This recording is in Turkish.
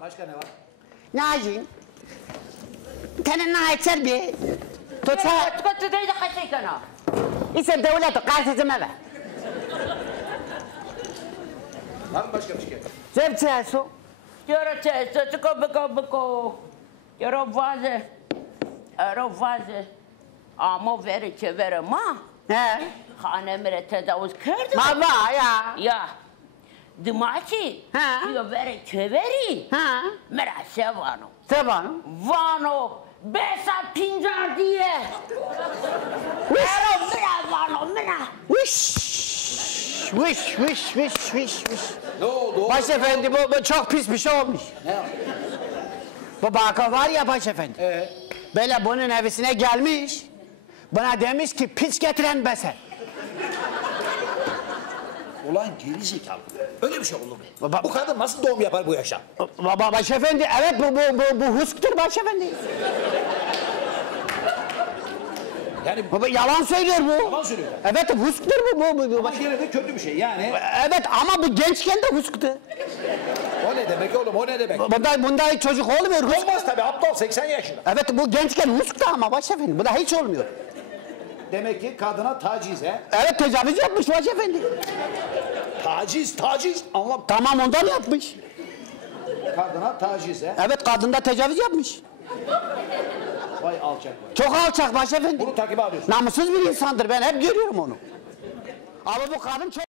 Başka ne var? Naci. Senin nahitser bir. Tutsa. Tutsa değil de kaçayken ha. İse devlet karşısına ver. Var mı başka bir şey? Zepçe su. Yoro cesto, biko. Yoro vaze. Ama veri çevere ma. He. Hanemire tedavuz kırdı. Baba ya. Ya. Dimaçi. Ha. Yo veri çeveri. Ha. Mera sevano. Tamam. Vano. Besa pincar diye. Pero mira vano mira. Wish. Ne oldu? Başefendi bu çok pis bir şey olmuş. Ne yaptı? Bu baka var ya başefendi. Böyle bunun evisine gelmiş. Bana demiş ki pis getiren beser. Ulan geri zekalı. Öyle bir şey olur mu? Baba- Bu kadın nasıl doğum yapar bu yaşa? Baba başefendi evet bu husktur başefendi. Yani Baba yalan söylüyor bu. yalan söylüyor. Evet husktur bu. Ama gene de kötü bir şey yani. Evet ama bu gençken de husktu. O ne demek oğlum, o ne demek? Bunda hiç çocuk olmuyor. Husk. Olmaz tabii, aptal 80 yaşında. Evet bu gençken husktu ama başefendi. Bu da hiç olmuyor. Demek ki kadına taciz he. Evet tecavüz yapmış başefendi. Taciz. Anlam. Tamam ondan yapmış. Kadına taciz he. Evet kadında tecavüz yapmış. Vay alçak vay. Çok alçak başefendi. Bunu takibe alıyorsun. Namussuz bir insandır ben hep görüyorum onu. Ama bu kadın çok...